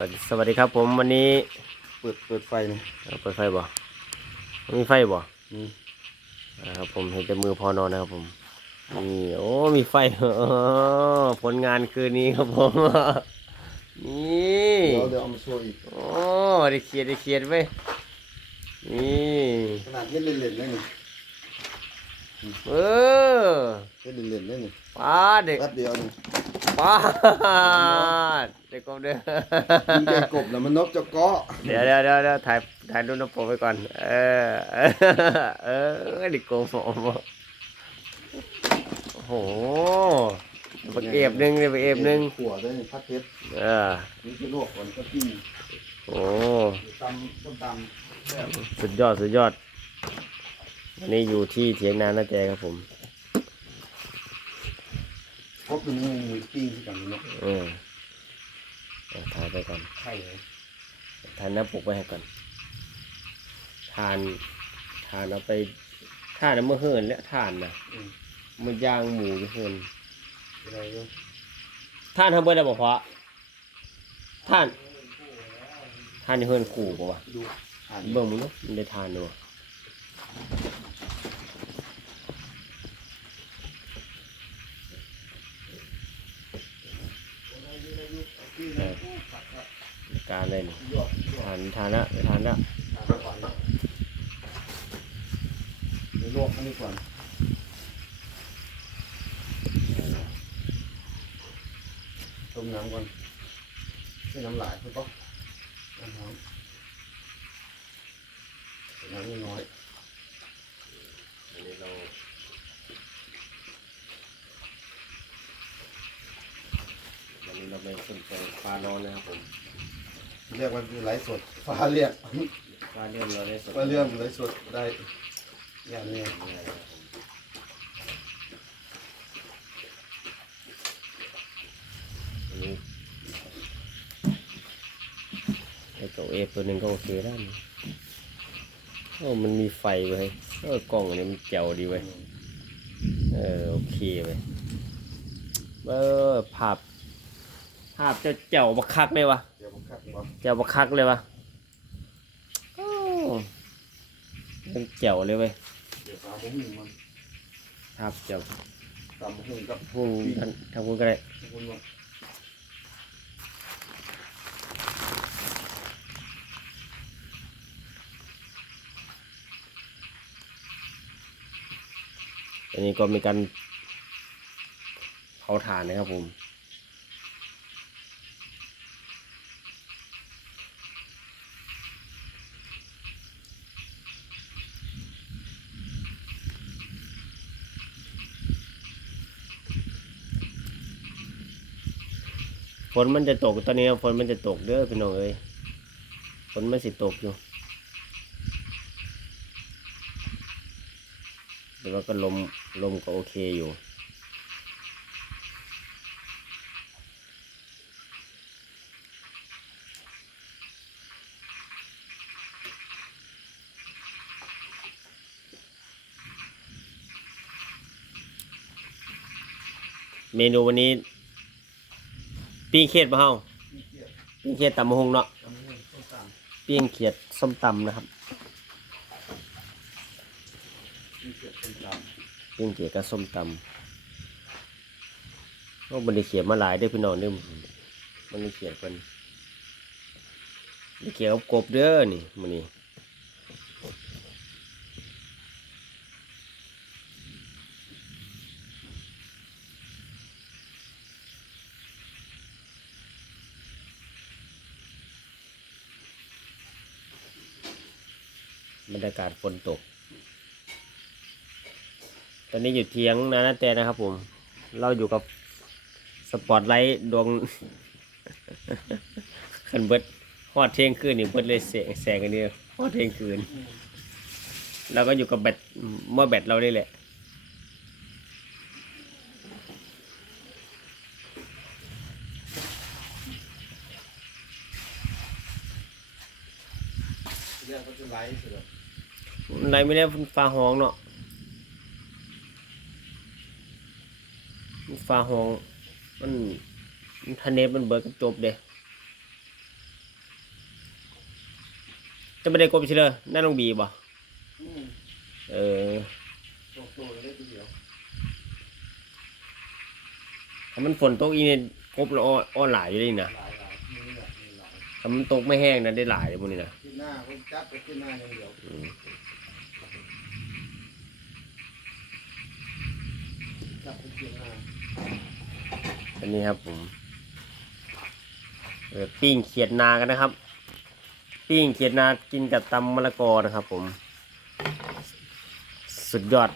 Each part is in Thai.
สวัสดีสวัสดีครับผมวันนี้เปิดเปิดไฟนี่เอาเปิดไฟบ่มีไฟบ่นี่อ่าครับผมเห็นแต่มือพอนอนนะครับผมนี่โอ้มีไฟอ๋อผลงานคืนนี้ครับผมนี่เดี๋ยวเดี๋ยวเอามาโชว์อีกโอ้ได้เขียนได้เขียนไว้นี่ขนาดเฮ็ดเล่นๆเลยนี่เออเฮ็ดเล่นๆเลยนี่ป้าดเด็กแป๊บเดียวนี่ ป้าดเด็กกบเด้อกินไก่กบแล้วมันนกจะเกาะเดี๋ยวเดี๋ยวเดี๋ยวเดี๋ยวถ่ายถ่ายรูปน้ำโปไปก่อน เออ เออเออดิโกโฟมโอ้โหบักเอฟหนึ่งเลยบักเอฟหนึ่งขัวด้วยนี่พัดเพชรเออนี่คือลวกก่อนก็ปิ้งโอ้ตำส้มตำแบบสุดยอดสุดยอดวันนี้อยู่ที่เถียงนานาแจครับผม ครบตรงนี้มีปิ้งที่กันเนาะเออเอาถ่ายไปก่อนไข่เลยทานน้ำปลุกไว้ให้ก่อนทานทานเอาไปทานน้ำเมื่อเฮินและทานนะอืมมันย่างหมูอยู่เฮินอะไรอยู่ท่านทำเบิร์ดบอกเพราะท่านท่านอยู่เฮินขู่ป่าวะดูอ่านเบิ่งมึงเนาะมันได้ทานดู การเลยนี่ทานทานละไปทานละเดี๋ยวลวกอันนี้ก่อนต้มน้ำก่อนให้น้ำลายถูกปะน้ำหอมน้ำน้อย อันนี้เราวันนี้ เราไปสนใจปลาร้อนนะครับผมเรียกว่าคือไลฟ์สดฟ้าเรียกปลาเรื่องเราได้สดฟ้าเรื่องไลฟ์สดได้อย่างนี้อันนี้ไอ้เก่าเอฟตัวหนึ่งก็โอเคแล้วนี่โอ้มันมีไฟเว้ยเออกล้องอันนี้มันแจ๋วดีเว้ยเออโอเคเว้ยเออภาพ ภาพจะเจ๋วบักคักเลยวะเดี๋ยวผมคัดก่อนเจ๋วบักคักเลยวะโอ้มันเจ๋วเลยเว้ยเดี๋ยวฟ้าผมหนึ่งมันภาพเจ๋วตำหุ่นกับพุ่งทางทางคุณก็ได้คุณว่าอันนี้ก็มีการเผาถ่านนะครับผม นมันจะตกตอนนี้ฝนมันจะตกเด้อพี่น้องเอ้ยฝนมันสิตกอยู่แต่ว่าก็ลมลมก็โอเคอยู่เมนูวันนี้ ปิ้งเขียดมาเฮาปิ้งเขียดตำมะฮุงเนาะตำหุ่นต้มตปิ้งเขียดส้มตำนะครับำมีเกลือต้มตปิ้งเขียดกับส้มตำโอ้บันได้เขียดมาหลายเด้อพี่น้องเด้อมันได้เขียดเป็นได้เขียดกับกบเด้อนี่มันนี่ บรรยากาศฝนตก ตอนนี้อยู่เทียงนานาแต่นะครับผม เราอยู่กับสปอตไลท์ดวงขันเบิดฮอดเที่ยงคืนนี่เบิดเลยแสงแสงกันนี่ฮอดเที่ยงคืนเราก็อยู่กับแบตหม้อแบตเราได้แหละเรียกว่าจะไลฟ์เสร็ จแล้วอะไรไม่ได้ฟ้าห้องเนาะฟ้าห้องมันมันทะเนมันเบิดกับจบเด้จะไม่ได้กบเฉลยนั่นลงบีบ่อืมเออโตโตเลยได้ทีเดียวถ้ามันฝนตกอีเนี่ยกบละอ้ออ้อหลายอยู่เลยนะหลายหลายนี่แหละนี่หลายถ้ามันตกไม่แห้งนะได้หลายเลยพวกนี้นะขึ้นหน้าคนจับไปขึ้นหน้าอย่างเดียว อืมจับไปขึ้นหน้าอันนี้ครับผมเออปิ้งเขียดนากันนะครับ ปิ้งเขียดนากินกับตำมะละกอนะครับ ผม สุดยอด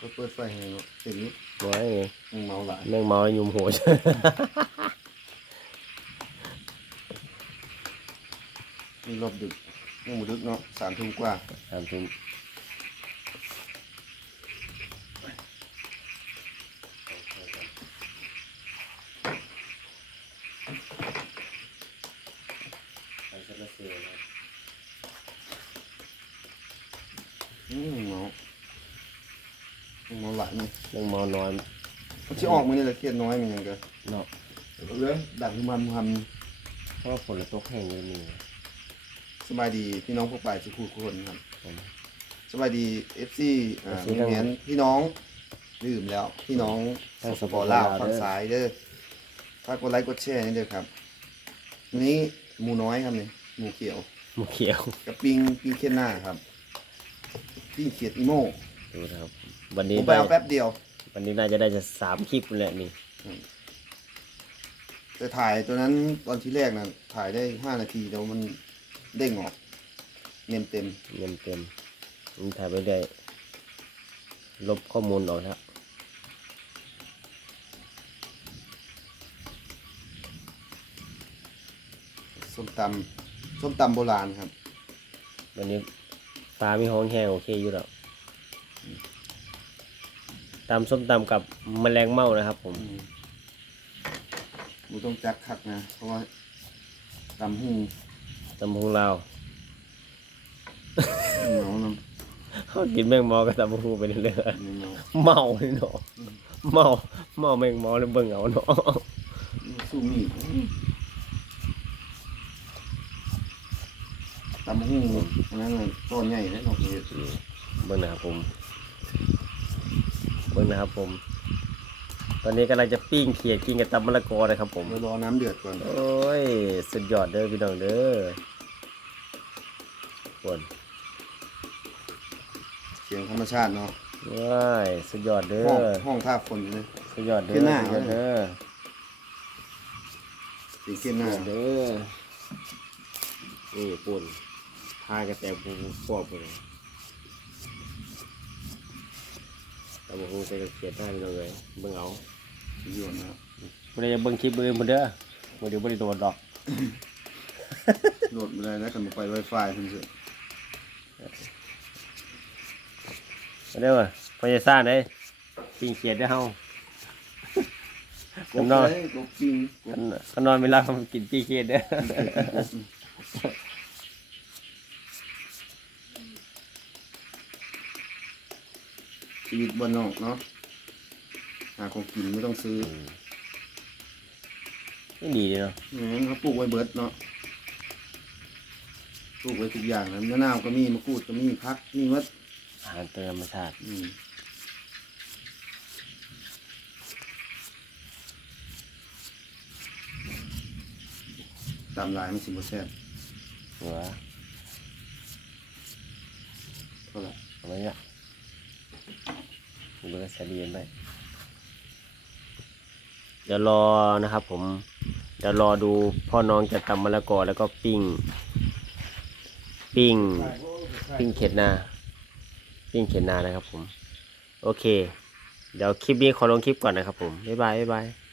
ก็เปิดไฟให้เนาะเต็มนี้ไว้มึงเมาหลายแม่งเมาแล้วยุมหัวนี่รอบดึก ยังบ่ดึกเนาะสามทุ่มกว่าสามทุ่มอืมเมามึงเมาหลายมั้ยแม่งเมาน้อยมันสิออกมื้อนี้ละเครียดน้อยมันหยังก็เนาะเอ้ยดักมันมันเพราะว่าฝนตกแห้งเลยนี่ สบายดีพี่น้องพวกป่ายสุขุทุกคนครับผมสบายดี FC อ่า FC มีแมนพี่น้องลืมแล้วพี่น้องทางสปอร์ลาวสปปลาวฝั่งซ้ายเด้อฝากกดไลค์กดแชร์นี่เด้อครับอันนี้หมูน้อยครับนี่หมูเขียวหมูเขียวกับปิงปิงเคียนหน้าครับปิ้งเขียดอีโม่ดูนะครับ วันผนี้มไปได้เอาแป๊บเดียว วันนี้น่าจะได้จะสามคลิปแหละนี่แต่ถ่ายตัวนั้นตอนที่แรกนะถ่ายได้ห้านาทีแล้วมัน เด้งออกเต็มเต็มเงินเต็มมันถ่ายไปได้ลบข้อมูลออกแล้วส้มตำส้มตำโบราณครับวันนี้ปลามีห้องแห้งโอเคอยู่แล้วตำส้มตำกับแมลงเม่านะครับ ผมอืมหมูต้องจักคักนะ เพราะว่าตำหู ตำพุงลาวเหนียวน้เขากินแมงเมอกับตำพุงไปเรื่อยำเหนียวๆเมาเลยเนาะเมาเมาแมงเมอแล้วเบิ่งเอาเนาะสู้มีดตำหูอันนั้นน่ะต้นใหญ่เลยเนาะเฮ็ดเบิ่งนะครับผมเบิ่งนะครับผม ตอนนี้กำลังจะปิ้งเขียดกินกับตำมะละกอนะครับผม เดี๋ยวรอน้ำเดือดก่อน โอ้ย สุดยอดเด้อพี่น้องเด้อ ปวนเสียงธรรมชาติเนาะว้ายสุดยอดเด้อห้องห้องท่าฝนเลย สุดยอดเด้ขึ้อนหน้า สุดยอดเด้อสีเข้มหน้าสุดยอดเด้อนี่ปุ่นพากระแตกปูฟอกไปเลยแต่บอกคงจะเขียนได้พี่น้องเลยเบิ่งเอาสีหยวนนะครับบ่ได้จะเบิ่งคลิปเบิ่งบ่เด้อบ่เดี๋ยวบ่ได้โดนดอก โหลดมาเลยนะกันไปไวไฟเพิ่นสิ บ่ได้ว่าพญาซ่านเด้ปิ้งเขียดได้อเฮากบนอนเลยกบปิงกบเขานอนเวลาเขากินปีเกตเด้อชีวิตบนนอกเนาะหาของกินไม่ต้องซื้อไม่ดีเลยเนาะอมเขาปลูกไว้เบิดเนาะปลูกไว้ทุกอย่างนะมะนาวก็มีมะกรูดก็มีพักมีมัด อาหารเติมธรรมชาติอืมตามลายมันสิบ่แซ่บหัวเท่าไหร่อะไรเงี้ยดูก็ใส่ดีไปเดี๋ยวรอนะครับ ผมเดี๋ยวรอดูพ่อน้องจะตำมะละกอแล้วก็ปิ้ง ปิ้ง ปิ้งเข็ดนา ปิ้งเข็นนานะครับผม โอเค เดี๋ยวคลิปนี้ขอลงคลิปก่อนนะครับผม บ๊ายบาย บ๊ายบาย